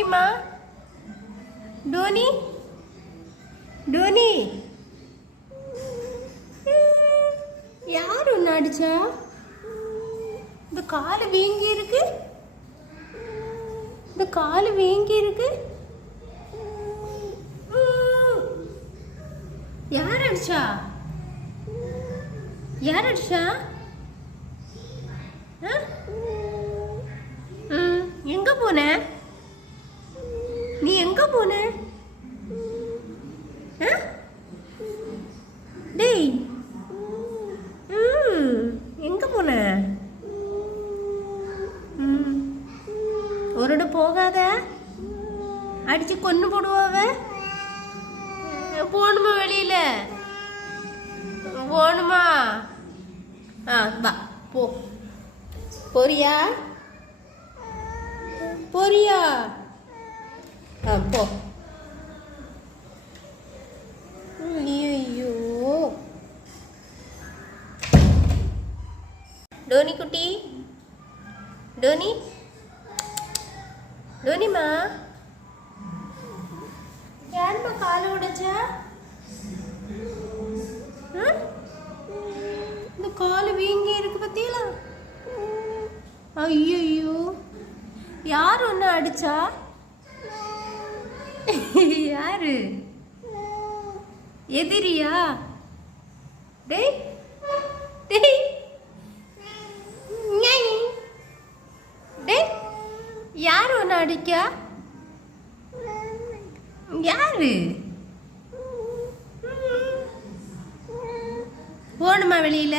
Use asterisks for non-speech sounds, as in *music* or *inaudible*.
டோனிமா டோனி டோனி யார் ஒன்று அடிச்சா? இந்த கால் வீங்கி இருக்கு. இந்த கால் வீங்கி இருக்கு. யார் அடிச்சா? யார் அடிச்சா? எங்க போன? நீ எங்க போன? ஆ? டேய். ம், எங்க போன? ம், ஒரு போகாத. அடிச்சு கொண்டு போடுவாவ போகணுமா வெளியில? போகணுமா? ஆ வா போ. போறியா? போறியா? ஆ போ ஐயோ டோனி குட்டி. டோனி. டோனிமா யாரும்மா காலை உடைச்சா? இந்த கால் வீங்கி இருக்கு பத்தியலா? ஐயோ யார் ஒன்று அடிச்சா? *laughs* யாரு? எதிரியா? டேய். டேய். டேய். யார் ஒன்று அடிக்கா? யாரு? போகணுமா வெளியில?